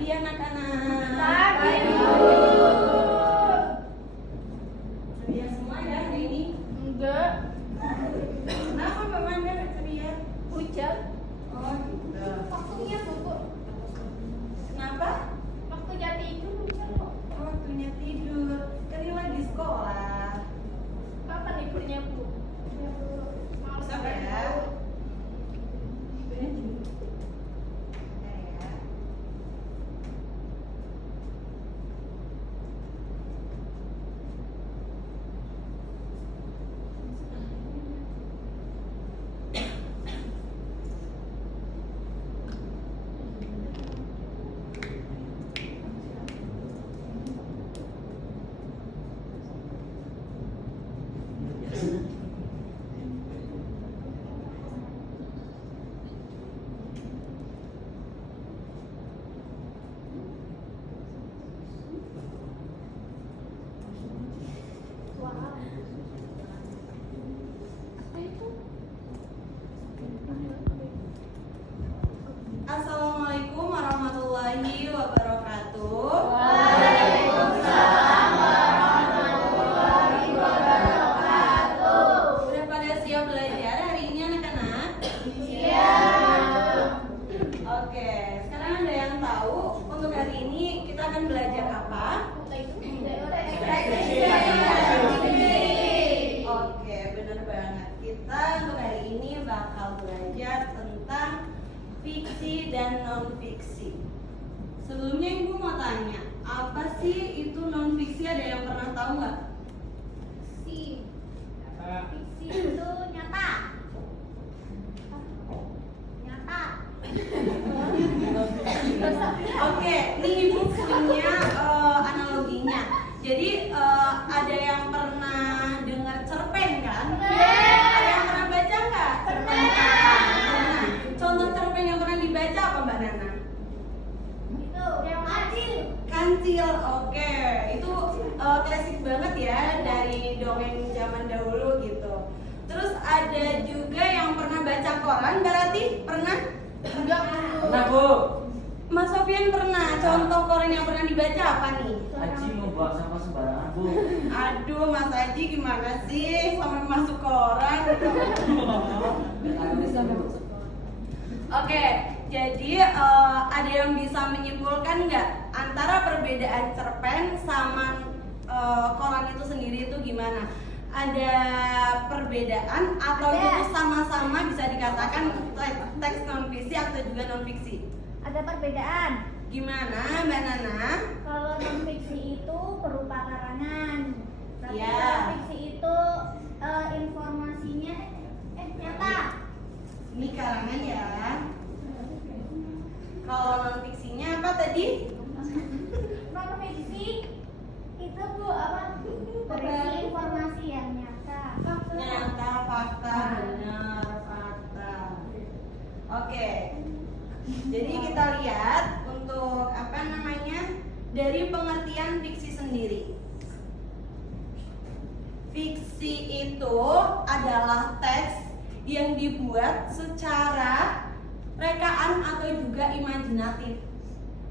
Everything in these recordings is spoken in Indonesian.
pagi anak-anak. Pagi, Bu. Ceria semua ya hari ini? Enggak. Kenapa memang enggak ceria? Hujan. Oh gitu. Waktunya Bu. Kenapa? Waktunya tidur hujan kok. Oh, waktunya tidur. Kan ini lagi sekolah. Kapan liburnya Bu? Ya Bu. Mau Besok sampai ya. Bu. Assalamualaikum warahmatullahi wabarakatuh. Waalaikumsalam warahmatullahi wabarakatuh. Udah pada siap belajar hari ini anak-anak? Siap. Oke, sekarang ada yang tahu untuk hari ini kita akan belajar apa? Oke, benar banget. Kita untuk hari ini bakal belajar tentang fiksi dan non-fiksi. Sebelumnya Ibu mau tanya, apa sih itu non-fiksi? Ada yang pernah tahu nggak? Fiksi itu nyata. Nyata. Oke, nih Ibu punya analoginya. Jadi ada yang pernah dengar cerpen kan? Ada yang pernah baca nggak? Cerpen. Pernah. Contoh cerpen yang pernah dibaca apa Mbak Nana? Itu yang kecil. Kancil, oke. Itu klasik banget ya dari dongeng zaman dahulu gitu. Terus ada juga yang pernah baca koran, berarti pernah? Enggak. Pernah, Bu. Mas Sofian pernah. Contoh koran yang pernah dibaca apa nih? Aji mau buang sampah sembarangan, Bu. Aduh, Mas Aji gimana sih sampai masuk koran? Oke, jadi ada yang bisa menyimpulkan nggak antara perbedaan cerpen sama koran itu sendiri itu gimana? Ada perbedaan atau itu sama-sama bisa dikatakan teks non-fiksi atau juga non-fiksi? Ada perbedaan. Gimana Mbak Nana? Kalau non-fiksi itu berupa karangan. Tapi Ya. kalau fiksi itu informasinya nyata. Ini karangan ya. Kalau non-fiksinya apa tadi? Non-fiksi itu Bu apa? Berisi informasi yang nyata. Nyata, fakta, benar, fakta. Oke. Jadi kita lihat untuk apa namanya dari pengertian fiksi sendiri. Fiksi itu adalah teks yang dibuat secara rekaan atau juga imajinatif.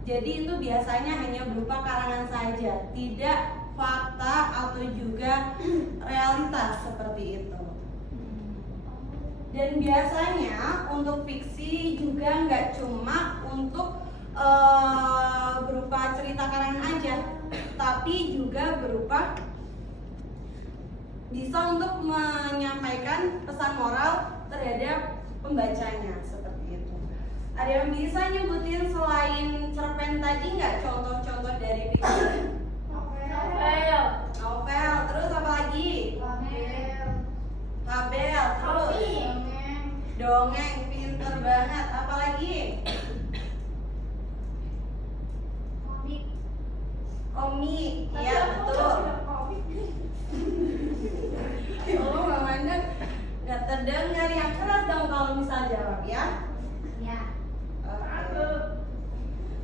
Jadi itu biasanya hanya berupa karangan saja, tidak fakta atau juga realitas seperti itu. Dan biasanya untuk fiksi juga nggak cuma untuk berupa cerita karangan aja, tapi juga berupa bisa untuk menyampaikan pesan moral terhadap pembacanya seperti itu. Ada yang bisa nyebutin selain cerpen tadi nggak contoh-contoh dari fiksi? Novel. Novel, terus apa lagi? Fabel, terus dongeng, pinter banget. Apa lagi? Komik, iya betul. Oh, Mama Anda nggak terdengar, yang keras dong kalau misal jawab ya. Ya. Oke.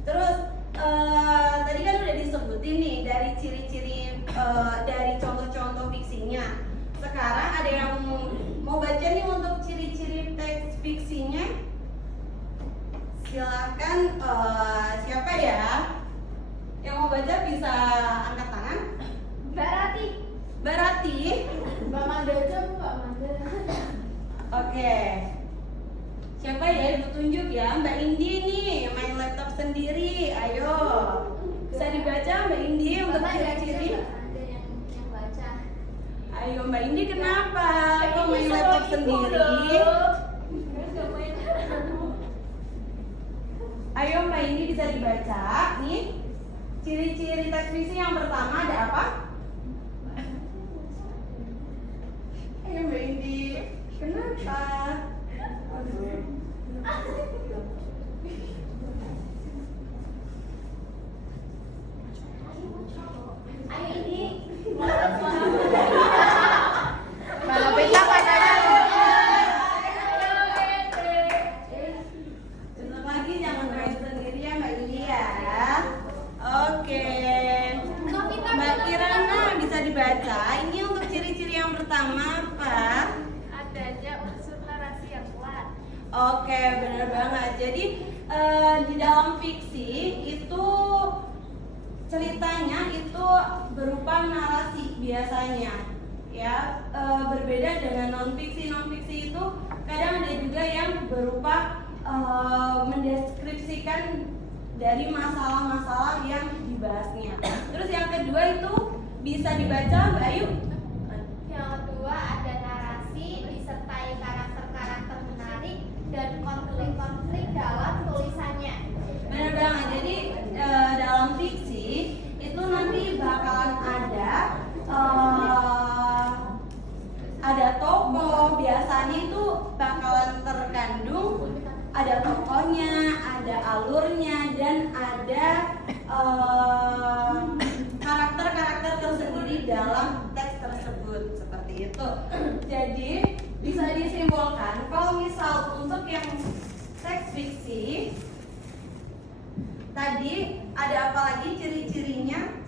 Terus tadi kan udah disebutin nih dari ciri-ciri dari contoh-contoh fiksinya. Sekarang ada yang mau baca nih untuk ciri-ciri teks fiksinya. Silahkan siapa ya yang mau baca bisa angkat tangan. Mbak Rati. Mbak Rati. Mbak Manda aja, Mbak Manda. Oke. Siapa ya ibu tunjuk ya? Mbak Indi nih main laptop sendiri. Ayo. Bisa dibaca Mbak Indi untuk Bapak ada ciri-ciri. ada yang baca. Ayo Mbak Indi kenapa? Kok main laptop sendiri? Ayo Mbak Indi bisa dibaca. Nih ciri-ciri teks fiksi yang pertama ada apa? Ayo Mbak Indi. Kenapa? Ayo ini. Kalau bisa bacanya. Bentar lagi jangan main sendiri ya Mbak Indi ya. Oke. Mbak Kirana bisa dibaca. Ini untuk ciri-ciri yang pertama apa? Adanya unsur narasi yang kuat. Oke, benar banget. Jadi di dalam fiksi itu ceritanya itu berupa narasi biasanya, ya berbeda dengan non fiksi. Non fiksi itu kadang ada juga yang berupa mendeskripsikan dari masalah-masalah yang dibahasnya. Terus yang kedua itu bisa dibaca Mbak Ayu. Yang kedua ada narasi disertai karakter-karakter menarik dan konflik-konflik dalam tulisannya. Benar banget. Jadi dalam fiksi itu nanti bakalan ada tokoh, biasanya itu bakalan terkandung ada tokohnya, ada alurnya, dan ada karakter-karakter tersendiri dalam teks tersebut seperti itu. Jadi bisa disimpulkan kalau misal untuk yang teks fiksi tadi ada apa lagi ciri-cirinya?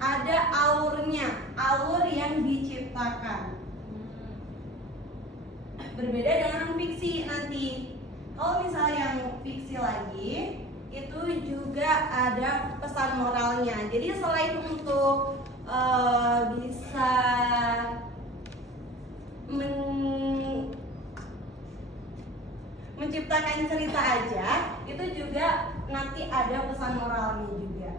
Ada alurnya, alur yang diciptakan. Berbeda dengan fiksi nanti. Kalau misalnya yang fiksi lagi, itu juga ada pesan moralnya. Jadi selain untuk bisa menciptakan cerita aja, itu juga nanti ada pesan moralnya juga.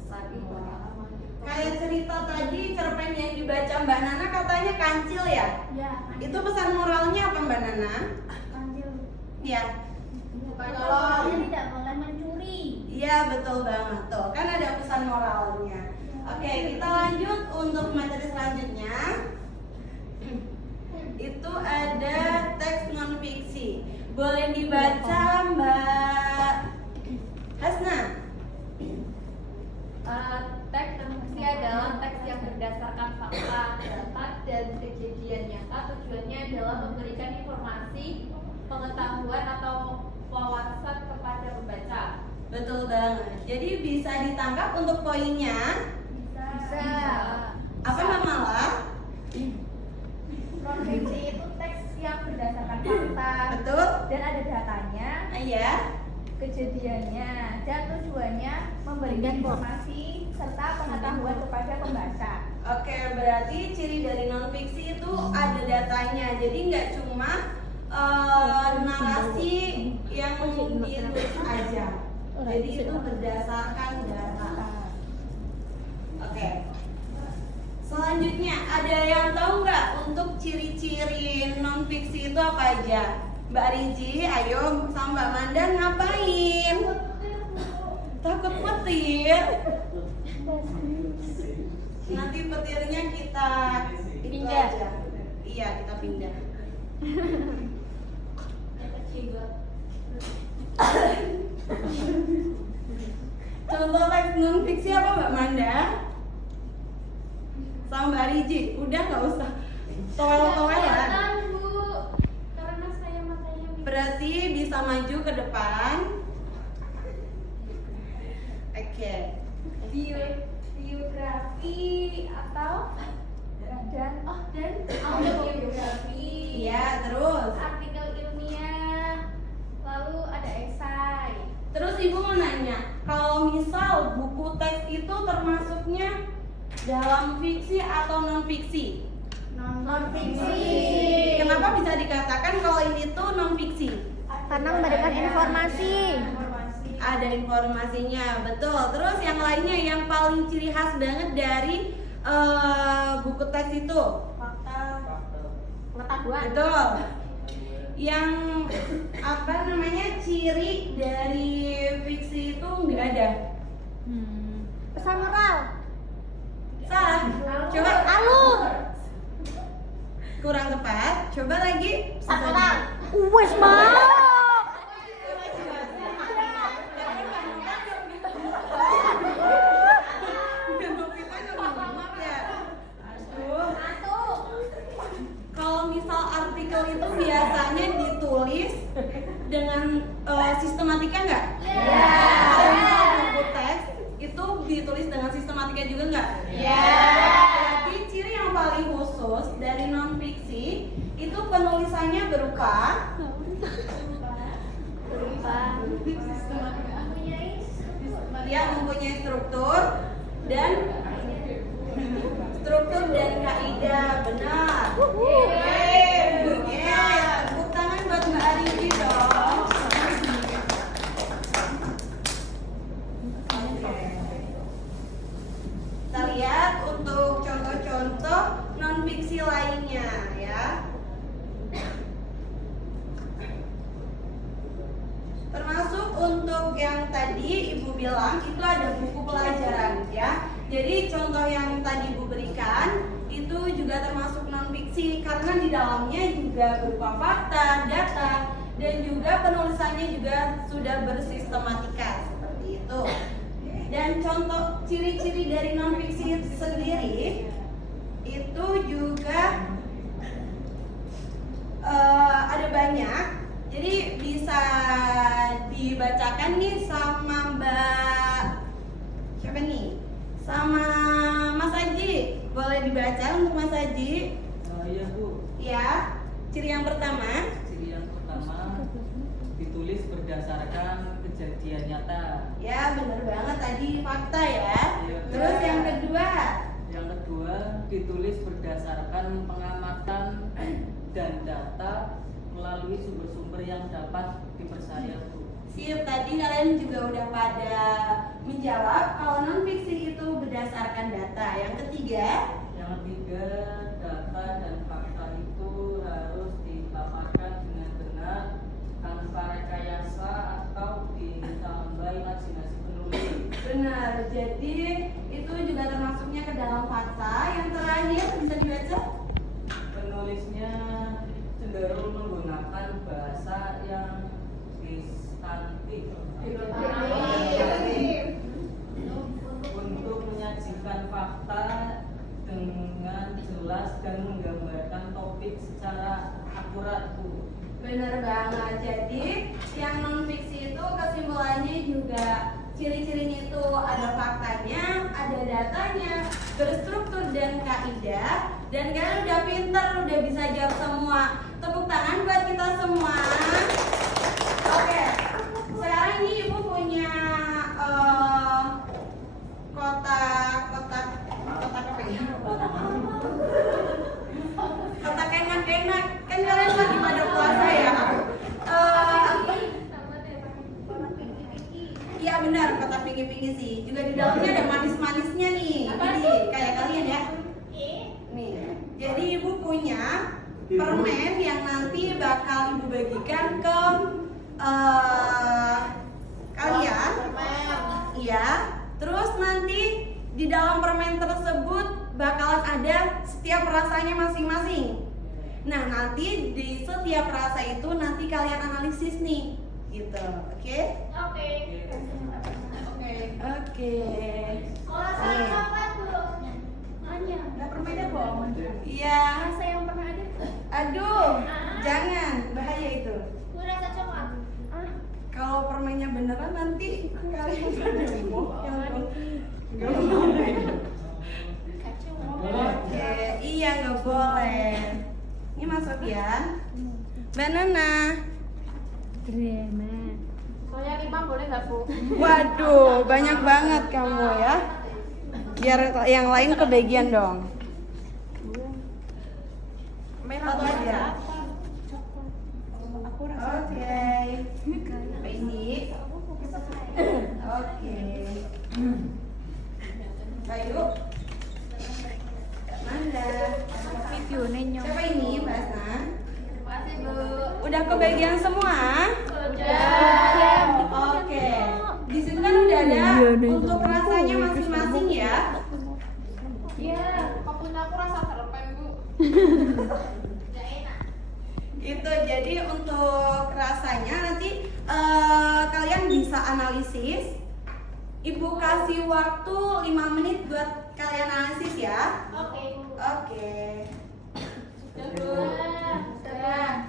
Pesan moral. Kayak cerita tadi cerpen yang dibaca Mbak Nana katanya kancil ya? Ya, Itu pesan moralnya apa Mbak Nana? lanjut. Iya. Kalau orangnya tidak boleh mencuri. Iya betul banget tuh, kan ada pesan moralnya. Oke, kita lanjut untuk materi selanjutnya. Itu ada teks non fiksi. Boleh dibaca Mbak Hasna? Teks non fiksi adalah teks yang berdasarkan fakta, data, dan kejadian nyata. Tujuannya adalah memberikan informasi, pengetahuan atau wawasan kepada pembaca. Betul banget. Jadi bisa ditangkap untuk poinnya. Bisa. Apa Mamalah? Non fiksi itu teks yang berdasarkan fakta Betul? dan ada datanya, Iya. kejadiannya, dan tujuannya memberikan informasi serta pengetahuan kepada pembaca. Oke, berarti ciri dari non fiksi itu ada datanya. Jadi nggak cuma narasi yang ditulis aja. Jadi itu berdasarkan data. Oke. Selanjutnya ada yang tahu nggak untuk ciri-ciri non fiksi itu apa aja? Mbak Riji, ayo sama Mbak Manda ngapain? Takut petir? Nanti petirnya kita Pindah. aja. Iya, kita pindah. Contoh teks non fiksi apa Mbak Manda? Sama Mbak Riji, udah nggak usah toel-toelan. Bu, karena saya matanya Berarti bisa maju ke depan. Oke. Biografi atau dan autobiografi. Iya, terus. Artikel ilmiah, lalu ibu mau nanya, kalau misal buku teks itu termasuknya dalam fiksi atau non fiksi? Non-fiksi. Kenapa bisa dikatakan kalau ini tuh non fiksi? Karena memberikan informasi. Ada informasinya, betul. Terus yang lainnya yang paling ciri khas banget dari buku teks itu? Pengetahuan. Betul. Yang apa namanya ciri dari fiksi itu nggak ada. Pesan moral. Salah. Coba Alur. kurang tepat. Coba lagi. Pesan moral. Wes mau. Kalau misal artikel itu biasanya ditulis dengan sistematika nggak? Iya. Kalau misal buku teks itu ditulis dengan sistematika juga nggak? Iya. Jadi ciri yang paling khusus dari non fiksi itu penulisannya berupa mempunyai struktur dan kaidah. Benar. Tepuk tangan buat Mbak Arifin dong. Kita lihat untuk contoh-contoh non fiksi lainnya ya. Termasuk untuk yang tadi Ibu bilang itu ada buku pelajaran ya. Jadi contoh yang tadi Ibu berikan itu juga termasuk non fiksi karena di dalamnya juga berupa fakta, data, dan juga penulisannya juga sudah bersistematika seperti itu. Dan contoh ciri-ciri dari non fiksi sendiri itu juga ada banyak. Jadi bisa dibacakan nih sama Mbak siapa nih? Sama Mas Aji. Boleh dibaca untuk Mas Aji? Iya Bu. Ya. Ciri yang pertama. Ciri yang pertama ditulis berdasarkan kejadian nyata. Ya, benar banget tadi fakta ya. Iya. Terus yang kedua. Yang kedua ditulis berdasarkan pengamatan dan data melalui sumber-sumber yang dapat dipercaya Bu. Sip, tadi kalian juga udah pada menjawab kalau non fiksi itu berdasarkan data. Yang ketiga, data dan fakta itu harus dipaparkan dengan benar tanpa rekayasa atau ditambah imajinasi penulis. benar. Jadi itu juga termasuknya ke dalam fakta. Yang terakhir bisa dibaca? Penulisnya cenderung menggunakan bahasa yang substantif untuk menyajikan fakta dengan jelas dan menggambarkan topik secara akurat Bu. Benar banget. Jadi yang non fiksi itu kesimpulannya juga ciri-cirinya itu ada faktanya, ada datanya, berstruktur dan kaidah. Dan kalian udah pintar, udah bisa jawab semua. Tepuk tangan buat kita semua. Oke, sekarang ini Ibu punya kotak apa ya? Kotak enak-enak. Kan kalian lagi pada puasa ya. Iya benar, kotak pingi-pingi sih. Juga di dalamnya ada manis-manisnya nih. Jadi kayak kalian ya. Nih, jadi Ibu punya permen yang nanti bakal Ibu bagikan ke kalian. Iya. Terus nanti di dalam permen tersebut bakalan ada setiap rasanya masing-masing. Nah, nanti di setiap rasa itu nanti kalian analisis nih, gitu. Oke? Oke. Nih. Nggak permennya bohong. Iya. Rasa yang pernah ada. Aduh, jangan, bahaya itu. Rasa coklat. Kalau permennya beneran nanti kalian pada bohong. Nggak boleh. Oke, iya nggak boleh. Ini Mas Sofian. Banana. Saya 5 boleh nggak Bu? Waduh, banyak banget kamu ya. Biar yang lain kebagian dong. Satu aja. Oke. Apa ini? Oke. Ayo. Mana? Videonya Siapa ini, Mbak Asna? Terima kasih Bu. Udah kebagian semua? Sudah. Oke. Di situ kan udah ada untuk rasanya masing-masing ya. Iya, apapun aku rasa serpen Bu. Nggak enak. Itu jadi untuk rasanya nanti kalian bisa analisis. Ibu kasih waktu 5 menit buat kalian analisis ya. Oke Bu. Oke. Sudah.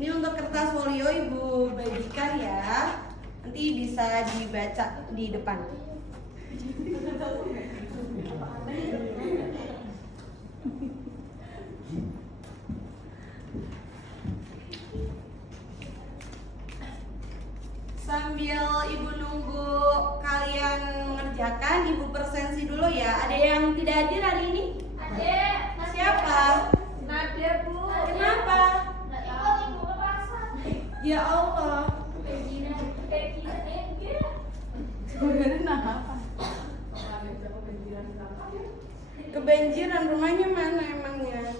Ini untuk kertas folio Ibu bagikan ya. Nanti bisa dibaca di depan. Sambil Ibu nunggu kalian mengerjakan, Ibu presensi dulu ya. Ada yang tidak hadir hari ini? Ada. Siapa? Nada Bu. Kenapa? Ikut Ibu ke pasar. Ya Allah. Kebanjiran rumahnya mana emangnya?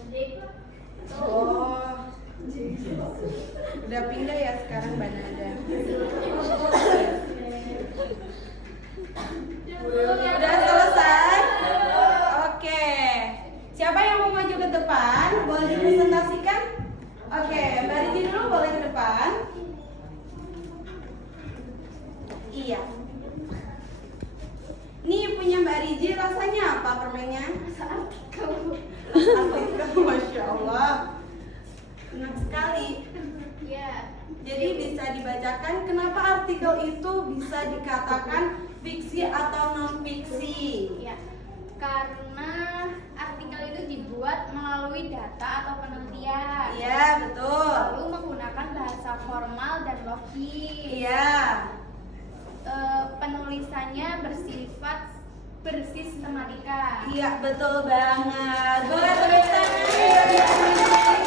Oh. Udah pindah ya sekarang Mbak Nada. Udah selesai? Oke. Siapa yang mau maju ke depan? Boleh dipresentasikan? Oke, Mbak Riji dulu boleh ke depan. Iya. Nih punya Mbak Riji rasanya apa permennya? Artikel, Masya Allah. Enak sekali. Iya. Jadi bisa dibacakan kenapa artikel itu bisa dikatakan fiksi atau non fiksi. Ya, karena artikel itu dibuat melalui data atau penelitian. Iya, betul. Lalu menggunakan bahasa formal dan logis. Iya. Penulisannya bersifat bersistematika. Iya, betul banget. Boleh tepuk tangan.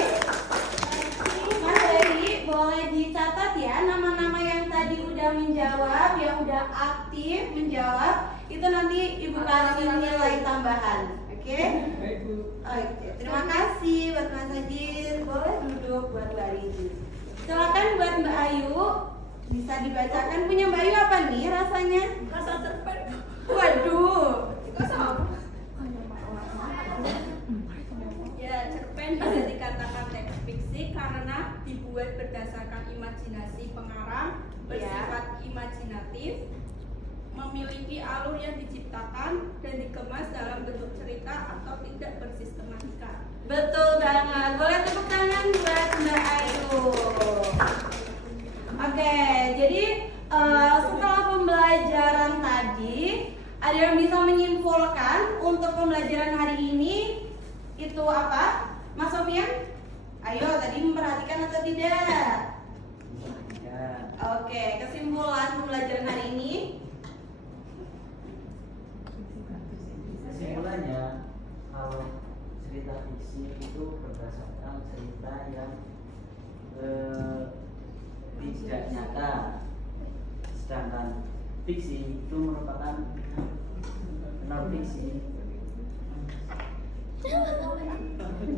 Mas Dewi, boleh dicatat ya nama-nama yang tadi udah menjawab, yang udah aktif menjawab, itu nanti Ibu kasih nilai tambahan. Oke? Baik Bu. Oke, terima kasih buat Mas Ajir. Boleh duduk buat Mbak Riji. Silakan buat Mbak Ayu, bisa dibacakan. Punya Mbak Ayu apa nih rasanya? Rasa serpen. Waduh. Ya, cerpen bisa dikatakan teks fiksi karena dibuat berdasarkan imajinasi pengarang, bersifat imajinatif, memiliki alur yang diciptakan dan dikemas dalam bentuk cerita atau tidak bersistematika. Betul banget. Boleh tepuk tangan buat Mbak Ayu. Oke, jadi setelah pembelajaran tadi, ada yang bisa menyimpulkan untuk pembelajaran hari ini itu apa? Mas Sofian? Ayo, tadi memperhatikan atau tidak? Ya. Oke, kesimpulan pembelajaran hari ini. Kesimpulannya, kalau cerita fiksi itu berdasarkan cerita yang tidak nyata, sedangkan fiksi itu merupakan non fiksi.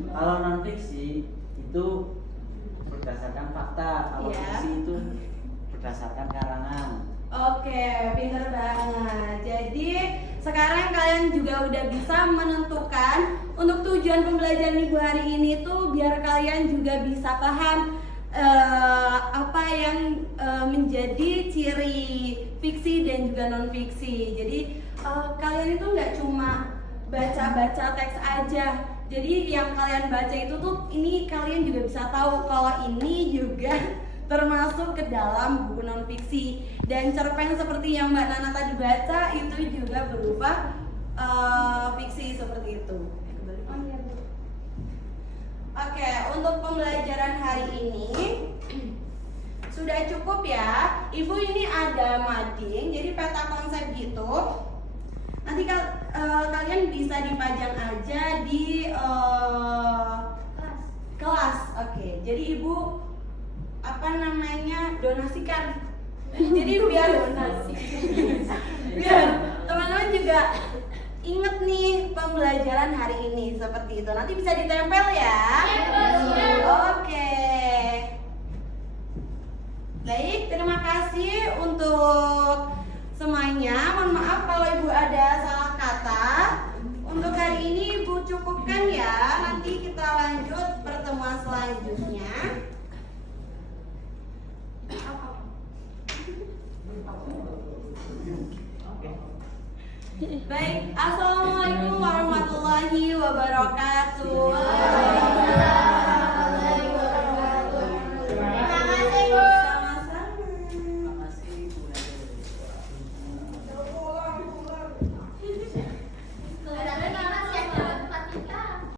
Kalau non fiksi itu berdasarkan fakta, kalau Iya. fiksi itu berdasarkan karangan. Oke, pinter banget. Jadi sekarang kalian juga udah bisa menentukan untuk tujuan pembelajaran Ibu hari ini tuh biar kalian juga bisa paham apa yang menjadi ciri fiksi dan juga non fiksi. Jadi kalian itu nggak cuma baca-baca teks aja. Jadi yang kalian baca itu tuh ini kalian juga bisa tahu kalau ini juga termasuk ke dalam buku non fiksi. Dan cerpen seperti yang Mbak Nana tadi baca itu juga berupa fiksi seperti itu. Oke, untuk untuk pembelajaran hari ini sudah cukup ya. Ibu ini ada mading, jadi peta konsep gitu. Nanti kalian bisa dipajang aja di kelas. Oke, jadi ibu donasikan. Jadi biar biar teman-teman juga inget nih pembelajaran hari ini seperti itu. Nanti bisa ditempel ya. Oke. Baik, terima kasih untuk semuanya. Mohon maaf kalau ibu ada salah kata. Untuk hari ini ibu cukupkan ya. Nanti kita lanjut pertemuan selanjutnya. Baik, assalamualaikum warahmatullahi wabarakatuh.